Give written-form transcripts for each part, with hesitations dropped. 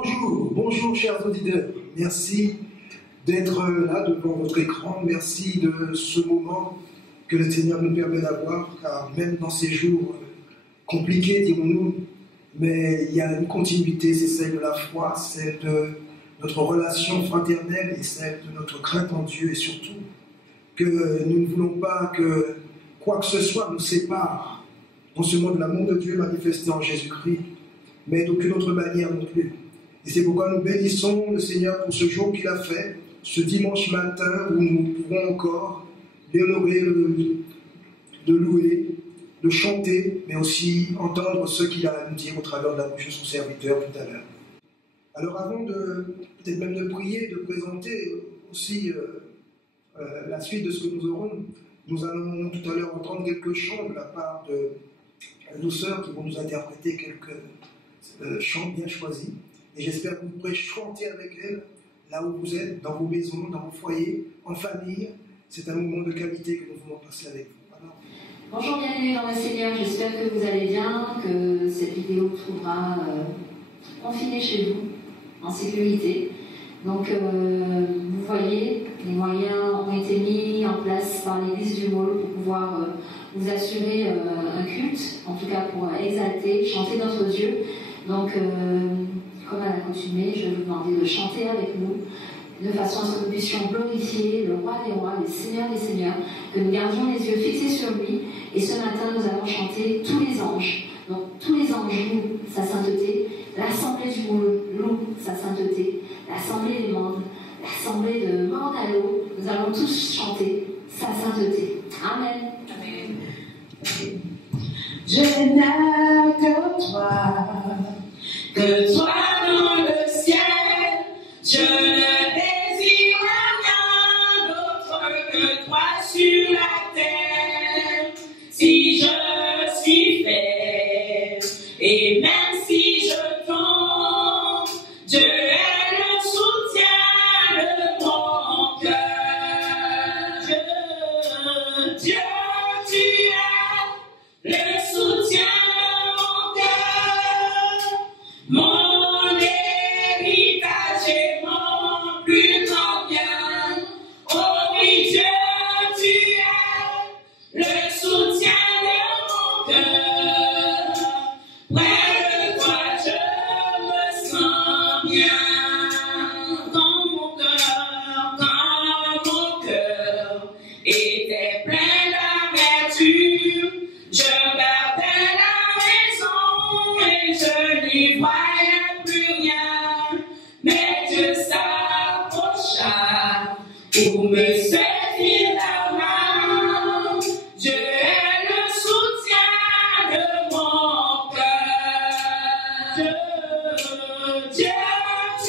Bonjour, bonjour chers auditeurs. Merci d'être là devant votre écran. Merci de ce moment que le Seigneur nous permet d'avoir, car même dans ces jours compliqués, dirons-nous, mais il y a une continuité, c'est celle de la foi, celle de notre relation fraternelle et celle de notre crainte en Dieu, et surtout que nous ne voulons pas que quoi que ce soit nous sépare non seulement de l'amour de Dieu manifesté en Jésus-Christ, mais d'aucune autre manière non plus. Et c'est pourquoi nous bénissons le Seigneur pour ce jour qu'il a fait, ce dimanche matin où nous pourrons encore l'honorer, de louer, de chanter, mais aussi entendre ce qu'il a à nous dire au travers de la bouche de son serviteur tout à l'heure. Alors avant de, peut-être même de prier, de présenter aussi la suite de ce que nous aurons, nous allons tout à l'heure entendre quelques chants de la part de nos sœurs qui vont nous interpréter quelques chants bien choisis. Et j'espère que vous pourrez chanter avec elles, là où vous êtes, dans vos maisons, dans vos foyers, en famille. C'est un moment de qualité que nous voulons passer avec vous. Alors... Bonjour, bienvenue dans le Seigneur. J'espère que vous allez bien, que cette vidéo vous trouvera confiné chez vous, en sécurité. Donc, vous voyez, les moyens ont été mis en place par l'Église du Môle pour pouvoir vous assurer un culte, en tout cas pour exalter, chanter notre Dieu. Donc, comme à l'accoutumée, je vais vous demander de chanter avec nous, de façon à ce que nous puissions glorifier le roi des rois, le Seigneur des seigneurs, que nous gardions les yeux fixés sur lui. Et ce matin, nous allons chanter tous les anges. Donc, tous les anges louent sa sainteté, l'assemblée du Môle loue sa sainteté, l'assemblée des membres, l'assemblée de Mandalo, nous allons tous chanter sa sainteté. Amen. Amen. Je n'aime que toi dans le ciel, je ne désire rien d'autre que toi sur la terre. Si je suis faible, et même si je tombe, Dieu est le soutien de mon cœur. Dieu, tu es le soutien de mon cœur, mon héritage et mon plus grand bien. Oh oui, Dieu, tu es le soutien de mon cœur. Près de toi, je me sens bien. Quand mon cœur était plein d'amertume, je perdais la raison et je n'y voyais plus rien. Mais Dieu s'approcha pour me saisir la main. Dieu est le soutien de mon cœur. Dieu, tu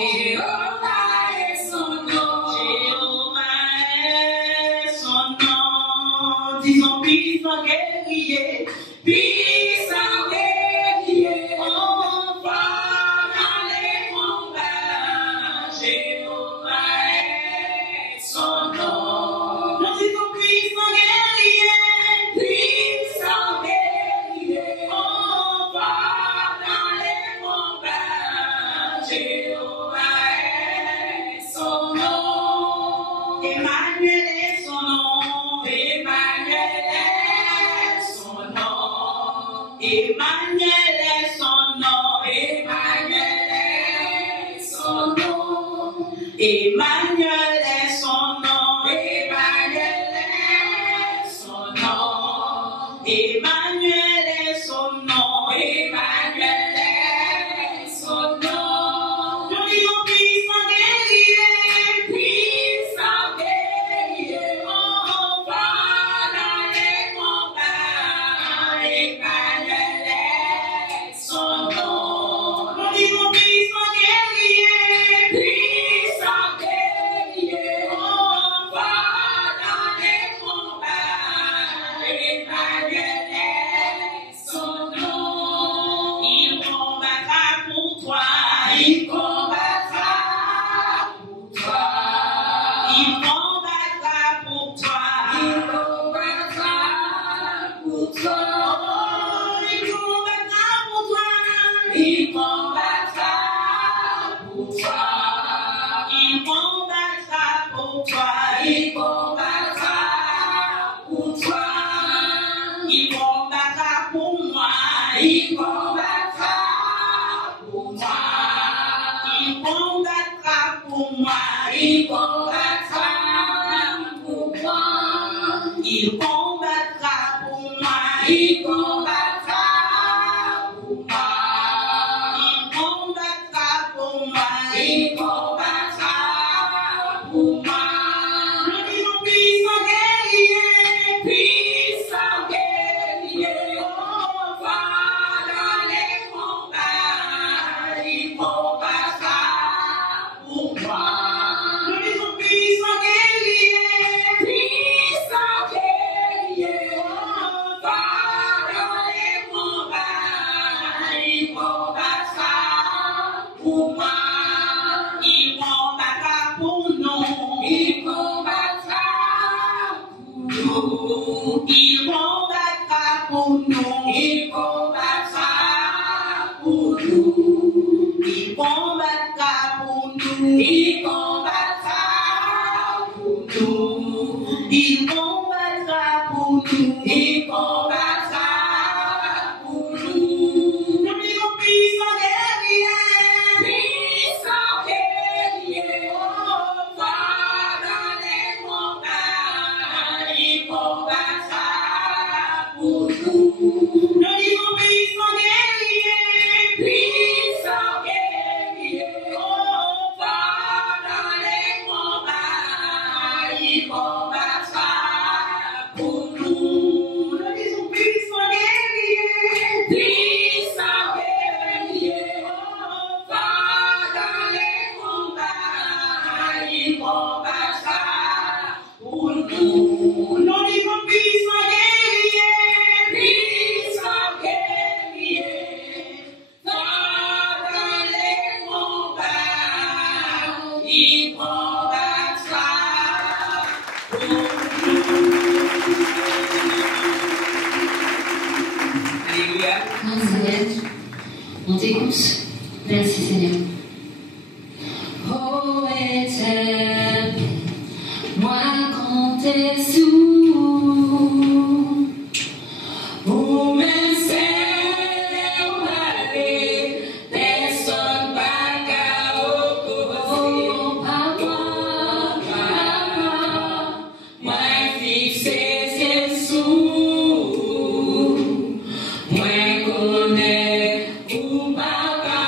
Jéhovah est son nom. Jéhovah est son nom. Disons puissant guerrier, puissant guerrier. On va dans les combats. Jéhovah est son nom. Nous disons puissant guerrier, puissant guerrier. On va dans les combats. Jéhovah est son nom. Emmanuel est son nom. Emmanuel est son nom. Emmanuel est son nom. Emmanuel est son nom. Emmanuel est son nom. Emmanuel est son nom. Emmanuel est son nom. Emmanuel est son nom. Nous disons puissant guerrier, puissant guerrier. On va dans les combats. Emmanuel est son nom. Nous disons puissant guerrier, puissant guerrier. On va dans les combats. Emmanuel est son nom. Il combattra pour toi. Il combattra pour toi. Il combattra pour toi. Il combattra pour toi. Il combattra pour toi. Il combattra pour toi. Il combattra pour toi. Il combattra pour toi. Il combattra pour moi. Il combattra pour moi. Il combattra pour moi. Il combattra pour moi. Il combattra pour moi. Il combattra pour moi. Il combattra pour moi. Il combattra pour moi. Nous disons puissant guerrier, puissant guerrier. On va dans les combats. Il combattra pour moi. Nous disons puissant guerrier, puissant guerrier. On va dans les combats. Il combattra pour moi. Il combattra pour nous. Il combattra pour nous. Il combattra pour nous. Il combattra pour nous. Il combattra pour nous. Il combattra pour nous. Il combattra pour nous. Il combattra pour nous. Nous disons puissant guerrier, puissant guerrier. On va dans les combats. Il combattra pour nous. Nous disons puissant guerrier, puissant guerrier. On va dans les combats. Il combattra pour nous. Nous disons puissant guerrier, puissant guerrier. On va dans les combats. Il combattra pour nous. Nous disons puissant guerrier, puissant guerrier. Va dans les combats. Il combattra pour nous. Alléluia. Merci Seigneur. On t'écoute. Merci Seigneur. Oh éternel, moi compter sous. Où même c'est aller, personne pas qu'à opposer. Papa, moi fixé c'est sous. Moi connais ou papa.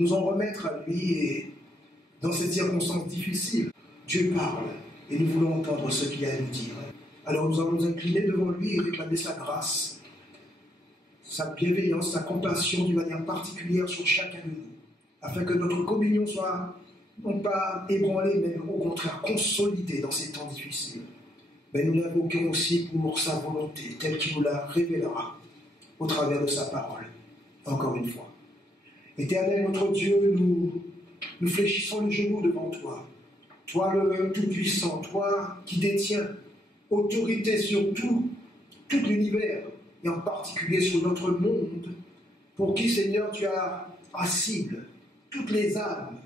nous en remettre à lui et dans cette circonstance difficile, Dieu parle et nous voulons entendre ce qu'il a à nous dire. Alors nous allons nous incliner devant lui et réclamer sa grâce, sa bienveillance, sa compassion d'une manière particulière sur chacun de nous, afin que notre communion soit non pas ébranlée, mais au contraire consolidée dans ces temps difficiles. Mais nous l'invoquons aussi pour sa volonté, telle qu'il nous la révélera au travers de sa parole, encore une fois. Éternel, notre Dieu, nous fléchissons les genoux devant toi. Toi le Tout-Puissant, toi qui détiens autorité sur tout l'univers, et en particulier sur notre monde, pour qui, Seigneur, tu as à cible toutes les âmes,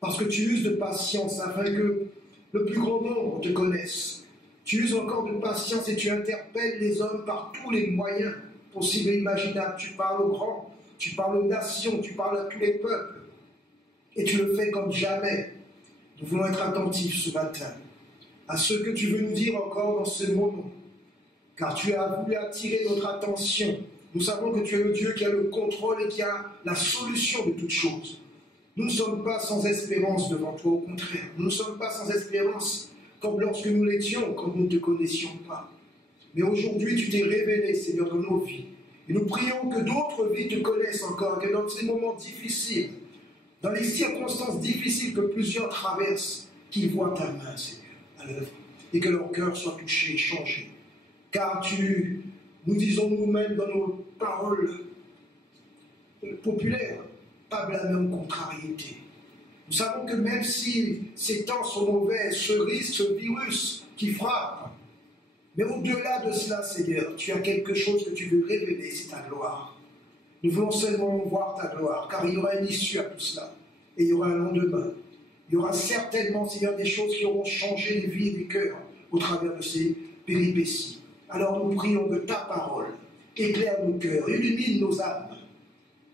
parce que tu uses de patience afin que le plus grand nombre te connaisse. Tu uses encore de patience et tu interpelles les hommes par tous les moyens possibles et imaginables. Tu parles aux grands, tu parles aux nations, tu parles à tous les peuples. Et tu le fais comme jamais. Nous voulons être attentifs ce matin à ce que tu veux nous dire encore dans ce moment. Car tu as voulu attirer notre attention. Nous savons que tu es le Dieu qui a le contrôle et qui a la solution de toutes choses. Nous ne sommes pas sans espérance devant toi, au contraire. Nous ne sommes pas sans espérance comme lorsque nous l'étions, quand nous ne te connaissions pas. Mais aujourd'hui, tu t'es révélé, Seigneur, dans nos vies. Et nous prions que d'autres vies te connaissent encore, que dans ces moments difficiles, dans les circonstances difficiles que plusieurs traversent, qu'ils voient ta main, Seigneur, à l'œuvre, et que leur cœur soit touché, changé. Car nous disons nous-mêmes dans nos paroles populaires, pas blâmer en contrariété. Nous savons que même si ces temps sont mauvais, ce risque, ce virus qui frappe, mais au-delà de cela, Seigneur, tu as quelque chose que tu veux révéler, c'est ta gloire. Nous voulons seulement voir ta gloire, car il y aura une issue à tout cela, et il y aura un lendemain. Il y aura certainement, Seigneur, des choses qui auront changé les vies et les cœurs au travers de ces péripéties. Alors nous prions que ta parole éclaire nos cœurs, illumine nos âmes,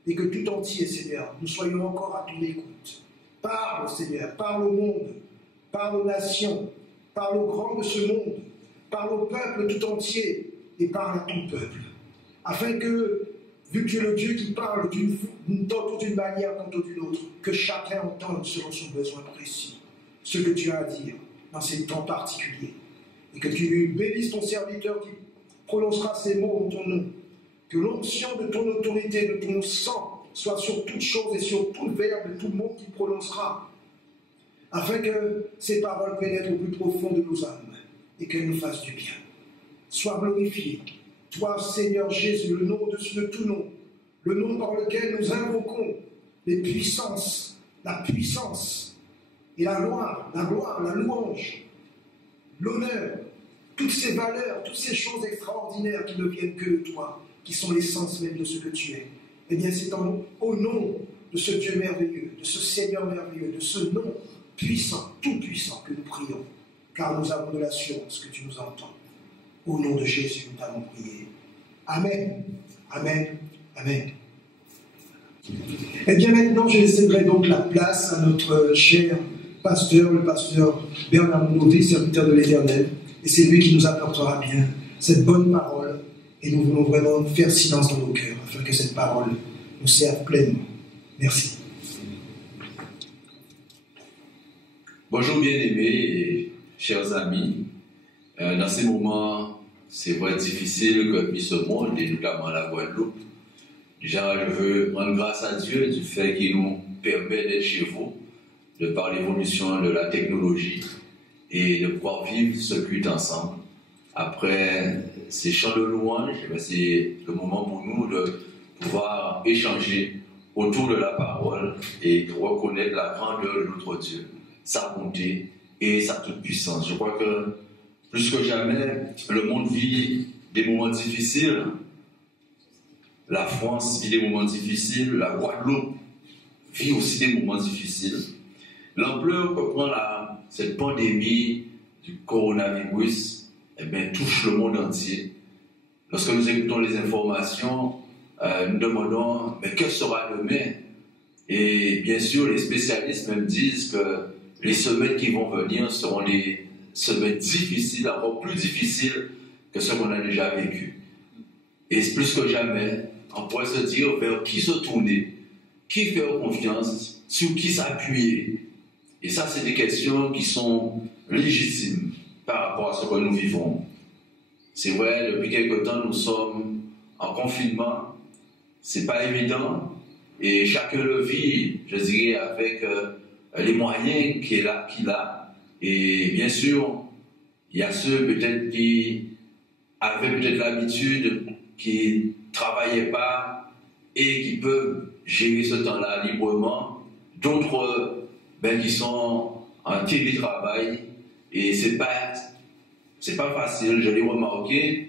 et que tout entier, Seigneur, nous soyons encore à ton écoute. Parle, Seigneur, parle au monde, parle aux nations, parle aux grands de ce monde, parle au peuple tout entier et parle à ton peuple. Afin que, vu que tu es le Dieu qui parle tantôt d'une manière, tantôt d'une autre, que chacun entende selon son besoin précis ce que tu as à dire dans ces temps particuliers. Et que tu bénisses ton serviteur qui prononcera ces mots en ton nom. Que l'onction de ton autorité, de ton sang, soit sur toute chose et sur tout verbe et tout mot qu'il prononcera, afin que ces paroles pénètrent au plus profond de nos âmes et qu'elles nous fassent du bien. Sois glorifié, toi Seigneur Jésus, le nom au-dessus de tout nom, le nom par lequel nous invoquons les puissances, la puissance et la gloire, la louange, l'honneur, toutes ces valeurs, toutes ces choses extraordinaires qui ne viennent que de toi, qui sont l'essence même de ce que tu es. Eh bien, c'est au nom de ce Dieu merveilleux, de ce Seigneur merveilleux, de ce nom puissant, tout puissant que nous prions, car nous avons de l'assurance que tu nous entends. Au nom de Jésus, nous t'avons prié. Amen. Amen. Amen. Eh bien, maintenant, je laisserai donc la place à notre cher pasteur, le pasteur Bernard Monodi, serviteur de l'Éternel, et c'est lui qui nous apportera bien cette bonne parole. Et nous voulons vraiment faire silence dans nos cœurs afin que cette parole nous serve pleinement. Merci. Bonjour bien-aimés et chers amis. Dans ces moments, c'est vrai difficile que vit ce monde, et notamment la Guadeloupe. Déjà, je veux rendre grâce à Dieu du fait qu'il nous permet d'être chez vous, de par l'évolution de la technologie et de pouvoir vivre ce culte ensemble. Après ces chants de louange, c'est le moment pour nous de pouvoir échanger autour de la parole et reconnaître la grandeur de notre Dieu, sa bonté et sa toute-puissance. Je crois que plus que jamais, le monde vit des moments difficiles. La France vit des moments difficiles, la Guadeloupe vit aussi des moments difficiles. L'ampleur que prend cette pandémie du coronavirus touche le monde entier. Lorsque nous écoutons les informations, nous demandons mais que sera demain? Et bien sûr, les spécialistes même disent que les semaines qui vont venir seront des semaines difficiles, encore plus difficiles que ce qu'on a déjà vécu. Et plus que jamais, on pourrait se dire vers qui se tourner qui faire confiance, sur qui s'appuyer. Et ça, c'est des questions qui sont légitimes par rapport à ce que nous vivons. C'est vrai, depuis quelque temps, nous sommes en confinement. C'est pas évident. Et chacun le vit, je dirais, avec les moyens qu'il a. Et bien sûr, il y a ceux peut-être qui avaient peut-être l'habitude, qui ne travaillaient pas et qui peuvent gérer ce temps-là librement. D'autres qui sont en télétravail. Et c'est pas facile, je l'ai remarqué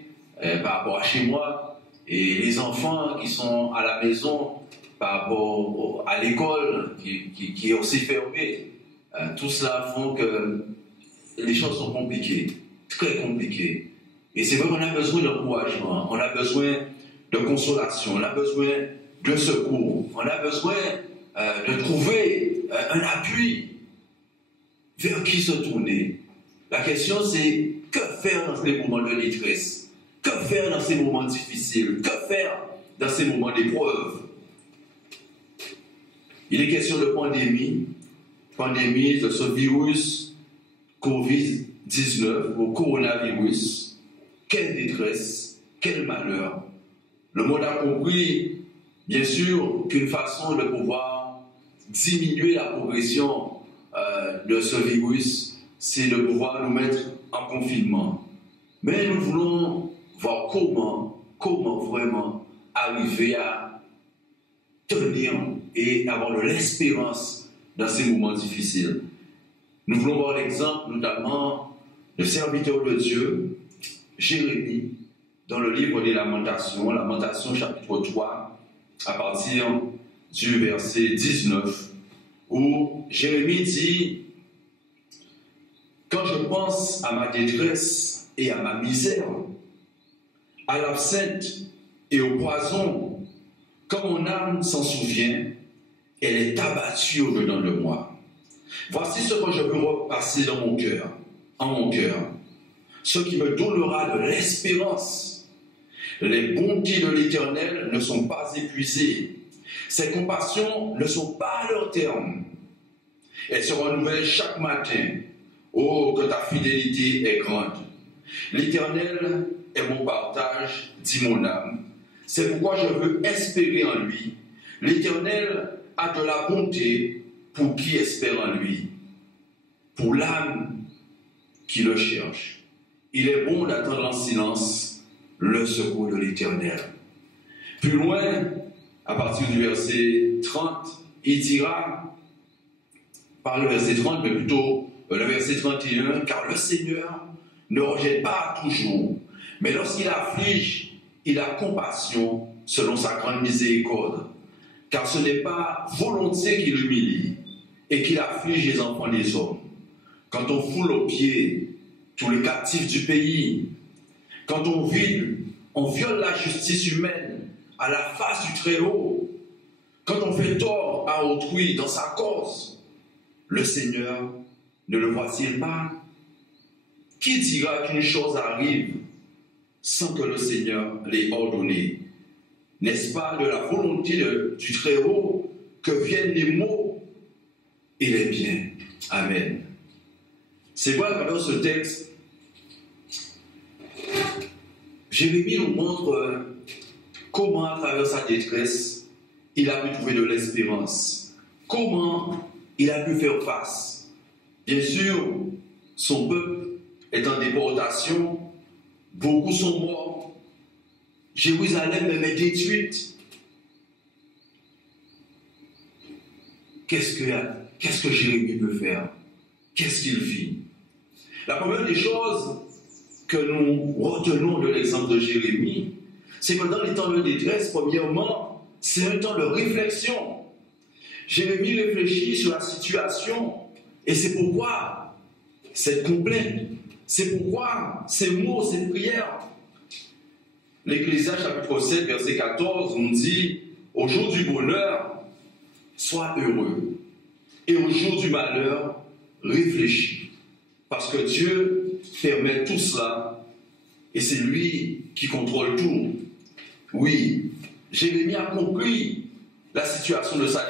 par rapport à chez moi. Et les enfants qui sont à la maison par rapport à l'école qui est aussi fermée, tout cela font que les choses sont compliquées, très compliquées. Et c'est vrai qu'on a besoin d'encouragement, on a besoin de consolation, on a besoin de secours, on a besoin de trouver un appui. Vers qui se tourner? La question c'est, que faire dans ces moments de détresse? Que faire dans ces moments difficiles? Que faire dans ces moments d'épreuve? Il est question de pandémie de ce virus Covid-19, au coronavirus. Quelle détresse, quel malheur. Le monde a compris, bien sûr, qu'une façon de pouvoir diminuer la progression de ce virus, c'est de pouvoir nous mettre en confinement. Mais nous voulons voir comment vraiment arriver à tenir et avoir de l'espérance dans ces moments difficiles. Nous voulons voir l'exemple notamment de serviteur de Dieu, Jérémie, dans le livre des Lamentations, Lamentations chapitre 3, à partir du verset 19, où Jérémie dit: quand je pense à ma détresse et à ma misère, à l'absinthe et au poison, quand mon âme s'en souvient, elle est abattue au-dedans de moi. Voici ce que je peux repasser dans mon cœur, en mon cœur, ce qui me donnera de l'espérance. Les bontés de l'Éternel ne sont pas épuisées, ses compassions ne sont pas à leur terme. Elles se renouvellent chaque matin. Oh, que ta fidélité est grande. L'Éternel est mon partage, dit mon âme. C'est pourquoi je veux espérer en lui. L'Éternel a de la bonté pour qui espère en lui, pour l'âme qui le cherche. Il est bon d'attendre en silence le secours de l'Éternel. Plus loin, à partir du verset 30, il dira, par le verset 30, mais plutôt le verset 31, car le Seigneur ne rejette pas toujours, mais lorsqu'il afflige, il a compassion selon sa grande miséricorde, car ce n'est pas volontiers qu'il humilie et qu'il afflige les enfants des hommes. Quand on foule aux pieds tous les captifs du pays, quand on viole la justice humaine à la face du Très-Haut, quand on fait tort à autrui dans sa cause, le Seigneur ne le voit-il pas? Qui dira qu'une chose arrive sans que le Seigneur l'ait ordonné? N'est-ce pas de la volonté du Très-Haut que viennent les maux et les biens? Amen. C'est vrai, à travers ce texte, Jérémie nous montre comment, à travers sa détresse, il a pu trouver de l'espérance. Comment il a pu faire face. Bien sûr, son peuple est en déportation, beaucoup sont morts, Jérusalem même est détruite. Qu'est-ce que Jérémie peut faire? Qu'est-ce qu'il vit? La première des choses que nous retenons de l'exemple de Jérémie, c'est que dans les temps de détresse, premièrement, c'est un temps de réflexion. Jérémie réfléchit sur la situation et c'est pourquoi cette complainte, c'est pourquoi ces mots, cette prière. L'Ecclésiaste chapitre 7, verset 14, on dit: au jour du bonheur, sois heureux, et au jour du malheur, réfléchis. Parce que Dieu permet tout cela, et c'est lui qui contrôle tout. Oui, Jérémie a compris la situation de sa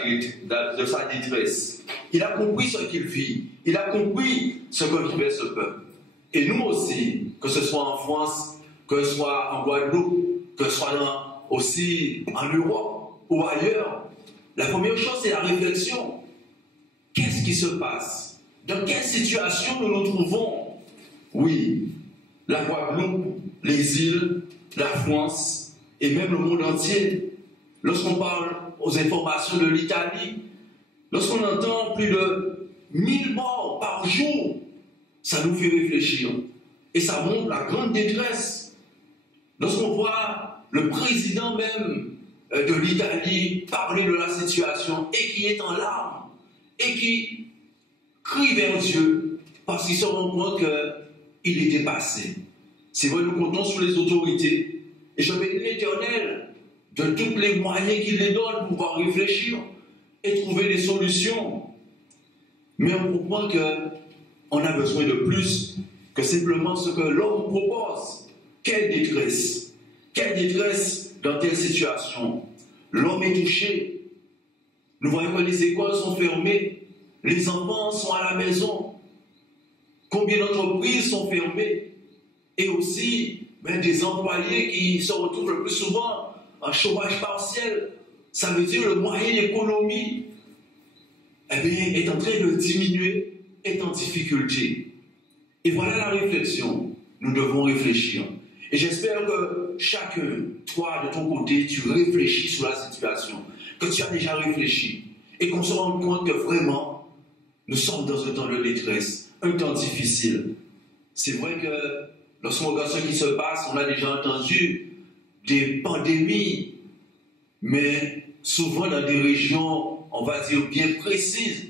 détresse. Il a compris ce qu'il vit. Il a compris ce que vivait ce peuple. Et nous aussi, que ce soit en France, que ce soit en Guadeloupe, que ce soit aussi en Europe ou ailleurs, la première chose, c'est la réflexion. Qu'est-ce qui se passe? Dans quelle situation nous nous trouvons? Oui, la Guadeloupe, les îles, la France et même le monde entier. Lorsqu'on parle aux informations de l'Italie, lorsqu'on entend plus de 1000 morts par jour, ça nous fait réfléchir. Et ça montre la grande détresse. Lorsqu'on voit le président même de l'Italie parler de la situation et qui est en larmes et qui crie vers Dieu parce qu'il se rend compte qu'il est dépassé. C'est vrai, nous comptons sur les autorités. Et je bénis l'Éternel de tous les moyens qu'il les donne pour pouvoir réfléchir et trouver des solutions. Mais on comprend qu'on a besoin de plus que simplement ce que l'homme propose. Quelle détresse! Quelle détresse dans telle situation! L'homme est touché. Nous voyons que les écoles sont fermées. Les enfants sont à la maison. Combien d'entreprises sont fermées? Et aussi des employés qui se retrouvent le plus souvent en chômage partiel. Ça veut dire le moyen d'économie est en train de diminuer, est en difficulté. Et voilà la réflexion. Nous devons réfléchir. Et j'espère que chacun, toi de ton côté, tu réfléchis sur la situation, que tu as déjà réfléchi, et qu'on se rende compte que vraiment, nous sommes dans un temps de détresse, un temps difficile. C'est vrai que lorsqu'on regarde ce qui se passe, on a déjà entendu des pandémies, mais souvent dans des régions, on va dire, bien précises.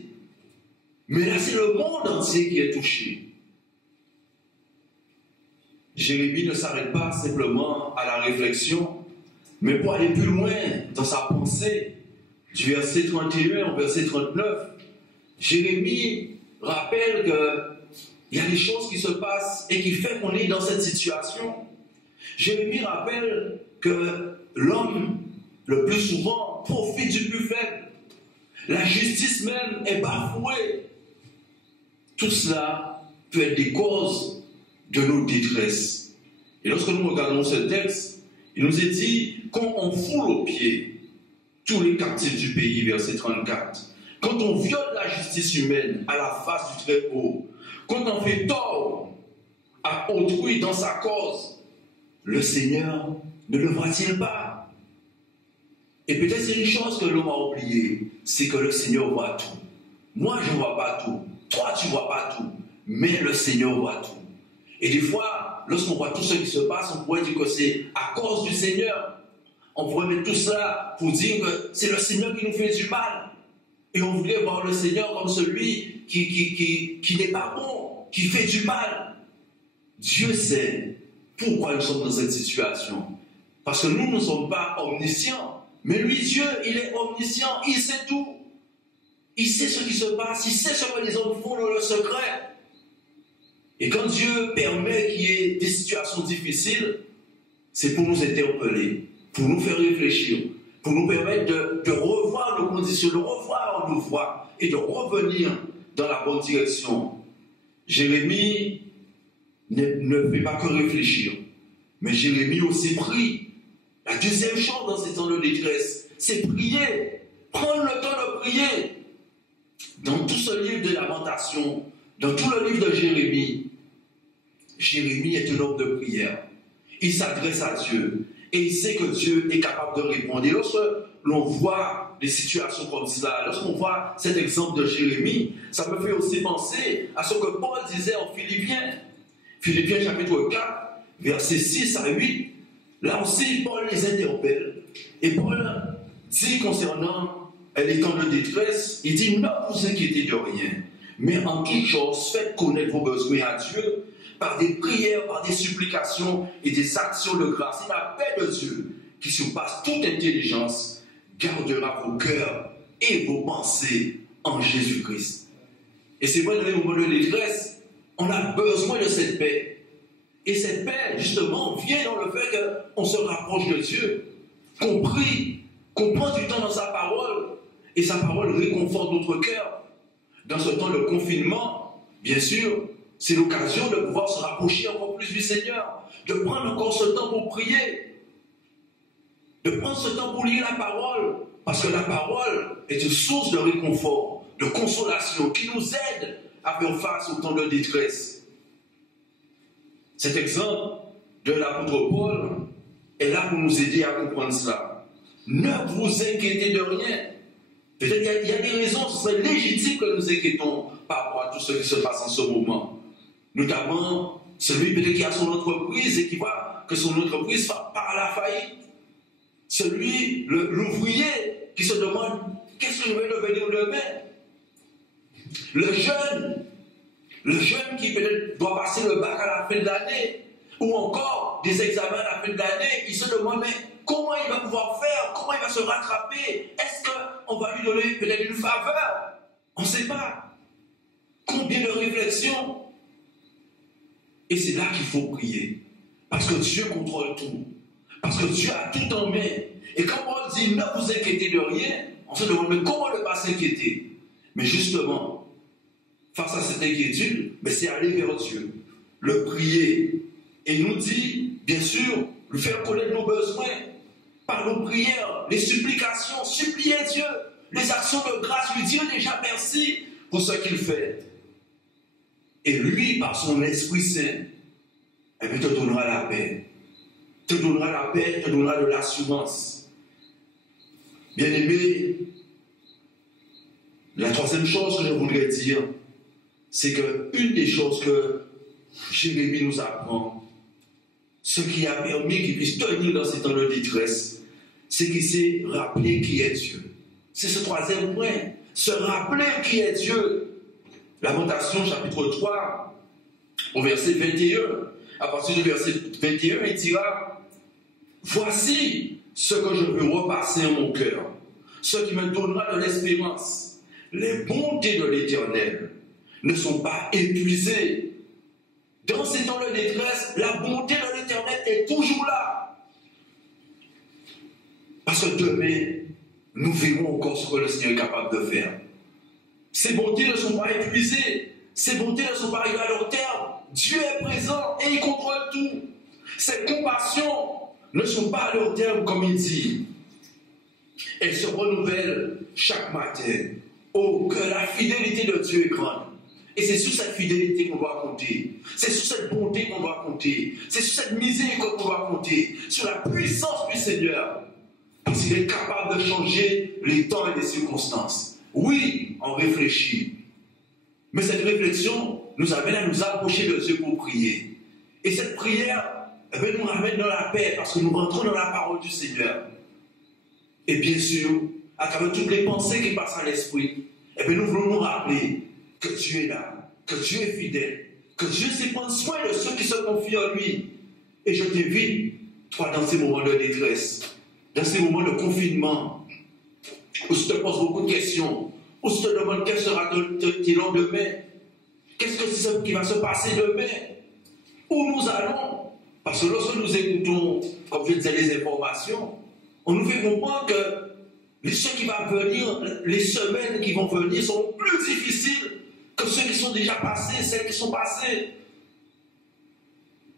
Mais là, c'est le monde entier qui est touché. Jérémie ne s'arrête pas simplement à la réflexion, mais pour aller plus loin dans sa pensée, du verset 31 au verset 39, Jérémie rappelle qu'il y a des choses qui se passent et qui font qu'on est dans cette situation. Jérémie rappelle que l'homme, le plus souvent, profite du plus faible. La justice même est bafouée. Tout cela peut être des causes de nos détresses. Et lorsque nous regardons ce texte, il nous est dit qu'on foule aux pieds tous les captifs du pays, verset 34. Quand on viole la justice humaine à la face du Très-Haut, quand on fait tort à autrui dans sa cause, le Seigneur ne le voit-il pas? Et peut-être c'est une chose que l'homme a oubliée, c'est que le Seigneur voit tout. Moi, je ne vois pas tout. Toi, tu ne vois pas tout. Mais le Seigneur voit tout. Et des fois, lorsqu'on voit tout ce qui se passe, on pourrait dire que c'est à cause du Seigneur. On pourrait mettre tout ça pour dire que c'est le Seigneur qui nous fait du mal. Et on voulait voir le Seigneur comme celui qui n'est pas bon, qui fait du mal. Dieu sait pourquoi nous sommes dans cette situation. Parce que nous ne sommes pas omniscients. Mais lui, Dieu, il est omniscient. Il sait tout. Il sait ce qui se passe. Il sait ce que les hommes font dans le secret. Et quand Dieu permet qu'il y ait des situations difficiles, c'est pour nous interpeller, pour nous faire réfléchir, pour nous permettre de revoir nos conditions, de revoir nos voies et de revenir dans la bonne direction. Jérémie ne fait pas que réfléchir, mais Jérémie aussi prie. La deuxième chose dans ces temps de détresse, c'est prier. Prendre le temps de prier. Dans tout ce livre de lamentation, dans tout le livre de Jérémie, Jérémie est un homme de prière. Il s'adresse à Dieu et il sait que Dieu est capable de répondre. Et lorsque l'on voit des situations comme cela, lorsqu'on voit cet exemple de Jérémie, ça me fait aussi penser à ce que Paul disait en Philippiens. Philippiens chapitre 4, versets 6 à 8. Là aussi, Paul les interpelle. Et Paul dit concernant les temps de détresse, il dit « Ne vous inquiétez de rien, mais en toute chose, faites connaître vos besoins à Dieu par des prières, par des supplications et des actions de grâce. Et la paix de Dieu, qui surpasse toute intelligence, gardera vos cœurs et vos pensées en Jésus-Christ. » Et c'est vrai, dans les moments de détresse, on a besoin de cette paix. Et cette paix, justement, vient dans le fait qu'on se rapproche de Dieu, qu'on prie, qu'on prend du temps dans sa parole, et sa parole réconforte notre cœur. Dans ce temps de confinement, bien sûr, c'est l'occasion de pouvoir se rapprocher encore plus du Seigneur, de prendre encore ce temps pour prier, de prendre ce temps pour lire la parole, parce que la parole est une source de réconfort, de consolation, qui nous aide à faire face au temps de détresse. Cet exemple de l'apôtre Paul est là pour nous aider à comprendre cela. Ne vous inquiétez de rien. Peut-être qu'il y a des raisons, ce serait légitime que nous inquiétons par rapport à tout ce qui se passe en ce moment. Notamment, celui peut-être qui a son entreprise et qui voit que son entreprise part à la faillite. Celui, l'ouvrier, qui se demande qu'est-ce que je vais devenir demain. Le jeune qui peut-être doit passer le bac à la fin de l'année, ou encore des examens à la fin de l'année, il se demande mais comment il va pouvoir faire, comment il va se rattraper, est-ce qu'on va lui donner peut-être une faveur? On ne sait pas. Combien de réflexions? Et c'est là qu'il faut prier. Parce que Dieu contrôle tout. Parce que Dieu a tout en main. Et quand on dit ne vous inquiétez de rien, on se demande mais comment ne pas s'inquiéter? Mais justement, face à cette inquiétude, c'est aller vers Dieu, le prier. Et il nous dit, bien sûr, lui faire connaître nos besoins par nos prières, les supplications, supplier Dieu, les actions de grâce, lui dire déjà merci pour ce qu'il fait. Et lui, par son Esprit Saint, te donnera la paix. Te donnera la paix, te donnera de l'assurance. Bien-aimé, la troisième chose que je voudrais dire, c'est qu'une des choses que Jérémie nous apprend, ce qui a permis qu'il puisse tenir dans ces temps de détresse, c'est qu'il s'est rappelé qui est Dieu. C'est ce troisième point, se rappeler qui est Dieu. Lamentation chapitre 3, au verset 21, à partir du verset 21, il dira « Voici ce que je veux repasser en mon cœur, ce qui me donnera de l'espérance. Les bontés de l'Éternel ne sont pas épuisées. » Dans ces temps de détresse, la bonté de l'Éternel est toujours là. Parce que demain, nous verrons encore ce que le Seigneur est capable de faire. Ces bontés ne sont pas épuisées. Ces bontés ne sont pas arrivées à leur terme. Dieu est présent et il contrôle tout. Ces compassions ne sont pas à leur terme, comme il dit. Elles se renouvellent chaque matin. Oh, que la fidélité de Dieu est grande. Et c'est sur cette fidélité qu'on doit compter. C'est sur cette bonté qu'on doit compter. C'est sur cette miséricorde qu'on doit compter. Sur la puissance du Seigneur. Parce qu'il est capable de changer les temps et les circonstances. Oui, on réfléchit. Mais cette réflexion nous amène à nous approcher de Dieu pour prier. Et cette prière nous ramène dans la paix parce que nous rentrons dans la parole du Seigneur. Et bien sûr, à travers toutes les pensées qui passent à l'esprit, nous voulons nous rappeler que Dieu est là, que Dieu est fidèle, que Dieu sait prendre soin de ceux qui se confient en lui. Et je t'invite, toi, dans ces moments de détresse, dans ces moments de confinement, où tu te poses beaucoup de questions, où tu te demandes quel sera tes lendemain, qu'est-ce qui va se passer demain, où nous allons. Parce que lorsque nous écoutons, comme je disais, les informations, on nous fait comprendre que ce qui va venir, les semaines qui vont venir seront plus difficiles que ceux qui sont déjà passés, celles qui sont passées.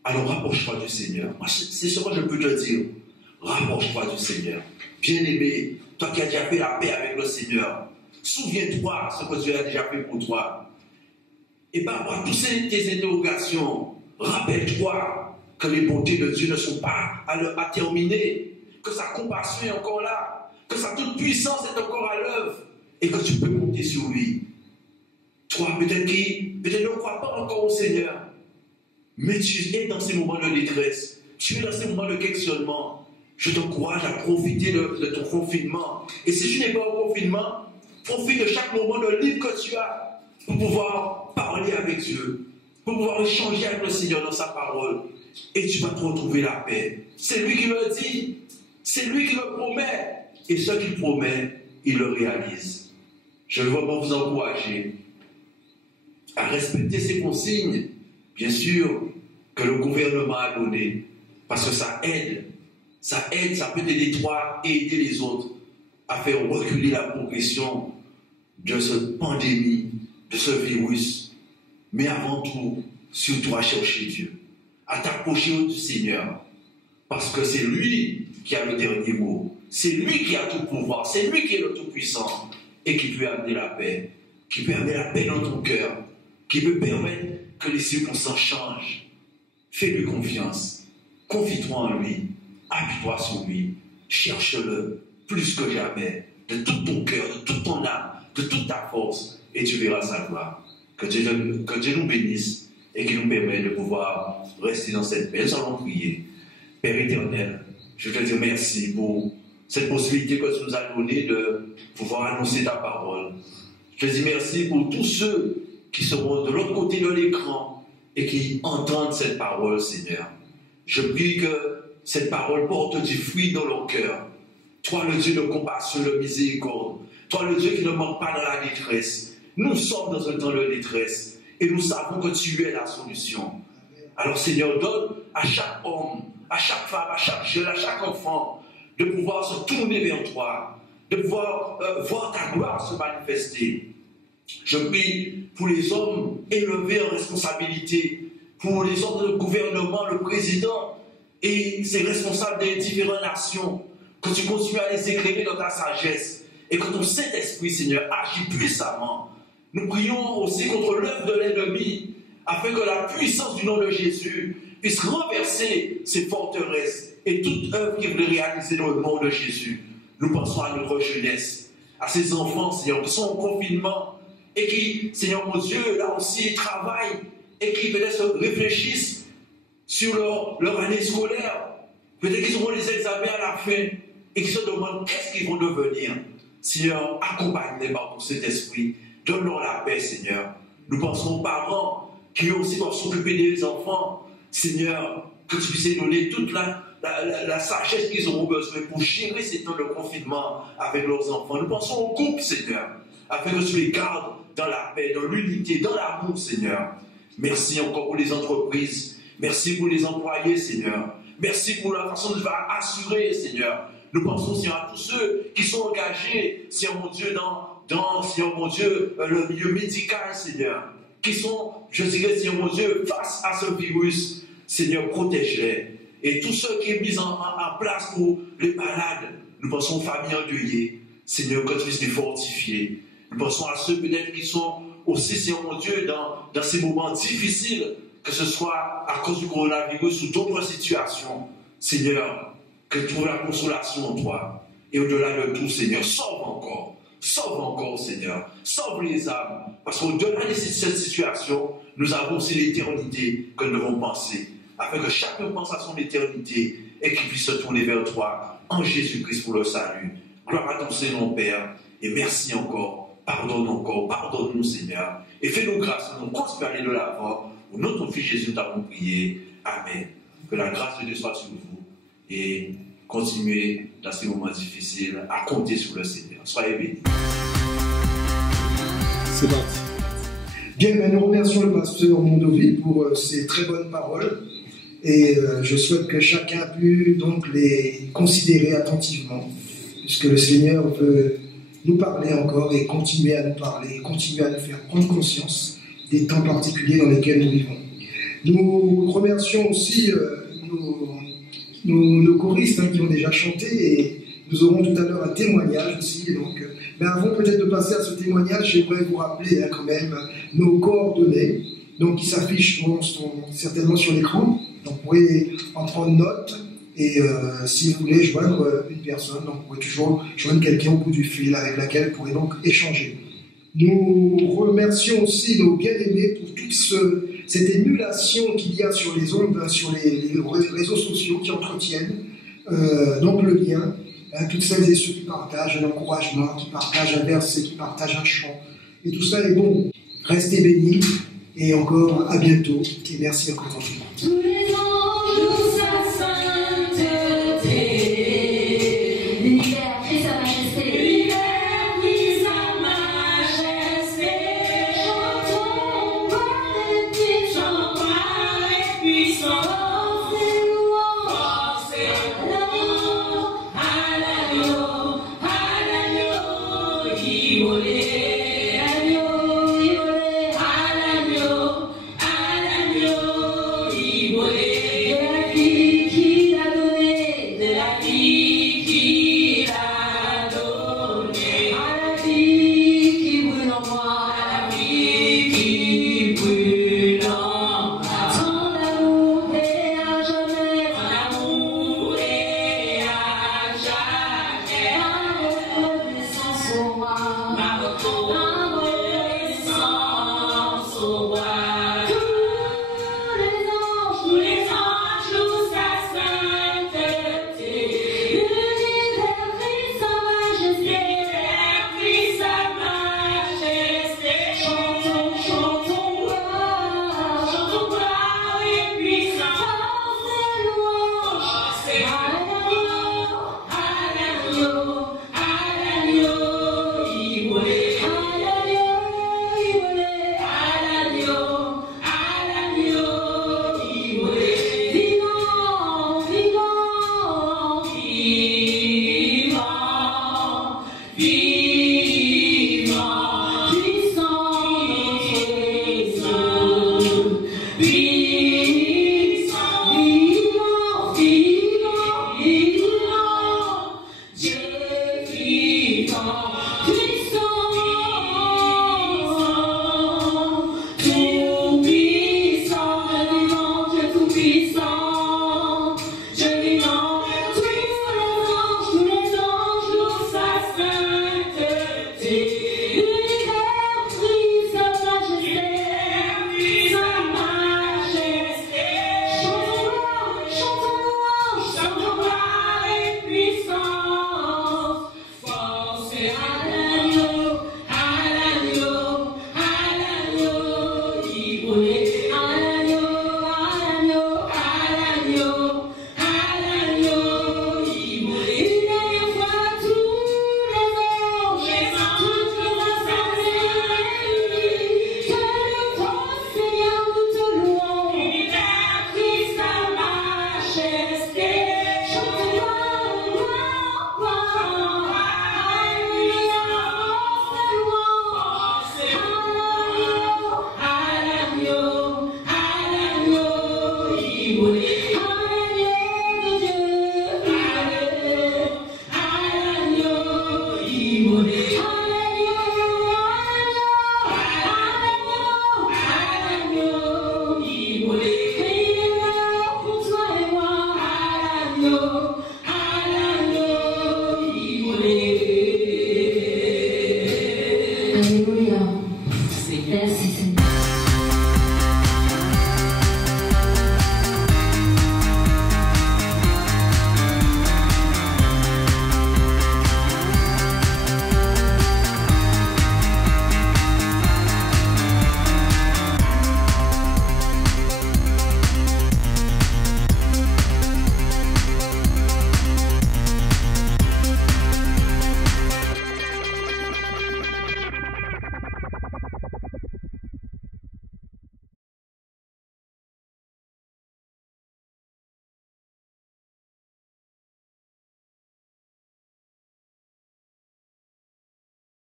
Alors rapproche-toi du Seigneur. Moi, c'est ce que je peux te dire. Rapproche-toi du Seigneur. Bien-aimé, toi qui as déjà fait la paix avec le Seigneur, souviens-toi ce que Dieu a déjà fait pour toi. Et par rapport à toutes tes interrogations, rappelle-toi que les bontés de Dieu ne sont pas à terminer, que sa compassion est encore là, que sa toute puissance est encore à l'œuvre, et que tu peux compter sur lui. Toi, peut-être ne crois pas encore au Seigneur, mais tu es dans ces moments de détresse, tu es dans ces moments de questionnement. Je t'encourage à profiter de ton confinement. Et si tu n'es pas au confinement, profite de chaque moment de libre que tu as pour pouvoir parler avec Dieu, pour pouvoir échanger avec le Seigneur dans sa parole. Et tu vas te retrouver la paix. C'est lui qui le dit, c'est lui qui le promet. Et ce qu'il promet, il le réalise. Je veux vraiment vous encourager à respecter ces consignes, bien sûr, que le gouvernement a données, parce que ça aide, ça peut aider toi et aider les autres. à faire reculer la progression de cette pandémie, de ce virus. Mais avant tout, surtout à chercher Dieu, à t'approcher du Seigneur. Parce que c'est lui qui a le dernier mot. C'est lui qui a tout pouvoir. C'est lui qui est le Tout-Puissant. Et qui peut amener la paix. Qui peut amener la paix dans ton cœur. Qui peut permettre que les circonstances changent. Fais-lui confiance. Confie-toi en lui. Appuie-toi sur lui. Cherche-le plus que jamais. De tout ton cœur, de toute ton âme, de toute ta force. Et tu verras sa gloire. Que Dieu nous bénisse et qu'il nous permette de pouvoir rester dans cette paix. Nous allons prier. Père éternel, je te dis merci pour cette possibilité que tu nous as donnée de pouvoir annoncer ta parole. Je te dis merci pour tous ceux qui seront de l'autre côté de l'écran et qui entendent cette parole, Seigneur. Je prie que cette parole porte du fruit dans leur cœur. Toi, le Dieu de compassion, de miséricorde. Toi, le Dieu qui ne manque pas dans la détresse. Nous sommes dans un temps de détresse et nous savons que tu es la solution. Alors, Seigneur, donne à chaque homme, à chaque femme, à chaque jeune, à chaque enfant, de pouvoir se tourner vers toi, de pouvoir voir ta gloire se manifester. Je prie pour les hommes élevés en responsabilité, pour les hommes de gouvernement, le président et ses responsables des différentes nations, que tu continues à les éclairer dans ta sagesse et que ton Saint-Esprit, Seigneur, agit puissamment. Nous prions aussi contre l'œuvre de l'ennemi, afin que la puissance du nom de Jésus puisse renverser ces forteresses et toute œuvre qui voulait réaliser dans le nom de Jésus. Nous pensons à notre jeunesse, à ces enfants, Seigneur, qui sont en confinement et qui, Seigneur mon Dieu, là aussi travaillent et qui peut-être réfléchissent sur leur année scolaire. Peut-être qu'ils auront les examens à la fin et qui se demandent qu'est-ce qu'ils vont devenir. Seigneur, accompagne-les par ton Saint-Esprit. Donne-leur la paix, Seigneur. Nous pensons aux parents qui aussi doivent s'occuper des enfants. Seigneur, que tu puisses donner toute la sagesse qu'ils auront besoin pour gérer ces temps de confinement avec leurs enfants. Nous pensons aux couples, Seigneur, afin que tu les gardes dans la paix, dans l'unité, dans l'amour, Seigneur. Merci encore pour les entreprises. Merci pour les employés, Seigneur. Merci pour la façon dont tu vas assurer, Seigneur. Nous pensons, Seigneur, à tous ceux qui sont engagés, Seigneur mon Dieu, Seigneur mon Dieu, le milieu médical, Seigneur, qui sont, je dirais, Seigneur mon Dieu, face à ce virus. Seigneur, protège-les. Et tous ceux qui sont mis en place pour les malades, nous pensons aux familles endeuillées. Seigneur, que tu puisses les fortifier. Nous pensons à ceux peut-être qui sont aussi, Seigneur mon Dieu, dans ces moments difficiles, que ce soit à cause du coronavirus ou d'autres situations. Seigneur, que tu trouves la consolation en toi. Et au-delà de tout, Seigneur, sauve encore, Seigneur. Sauve les âmes. Parce qu'au-delà de cette situation, nous avons aussi l'éternité que nous devons penser. Afin que chacun pense à son éternité et qu'il puisse se tourner vers toi en Jésus-Christ pour le salut. Gloire à ton Seigneur, Père. Et merci encore. Pardonne-nous, Seigneur. Et fais-nous grâce, nous continuons à aller de l'avant. Au nom de ton Fils Jésus, nous t'avons prié. Amen. Que la grâce de Dieu soit sur vous. Et continuez dans ces moments difficiles à compter sur le Seigneur. Soyez bénis. C'est parti. Bien, nous remercions le pasteur Mondovi pour ces très bonnes paroles. Et je souhaite que chacun puisse donc les considérer attentivement, puisque le Seigneur veut nous parler encore et continuer à nous parler, continuer à nous faire prendre conscience des temps particuliers dans lesquels nous vivons. Nous remercions aussi nos choristes qui ont déjà chanté, et nous aurons tout à l'heure un témoignage aussi. Donc, mais avant peut-être de passer à ce témoignage, j'aimerais vous rappeler quand même nos coordonnées, donc qui s'affichent certainement sur l'écran. Donc vous pouvez en prendre note, et si vous voulez joindre une personne, donc vous pouvez toujours joindre quelqu'un au bout du fil avec laquelle vous pourrez donc échanger. Nous remercions aussi nos bien-aimés pour toute cette émulation qu'il y a sur les ondes, sur les réseaux sociaux qui entretiennent donc le lien, toutes celles et ceux qui partagent un encouragement, qui partagent un verset, qui partagent un chant. Et tout ça est bon. Restez bénis et encore à bientôt. Et merci encore.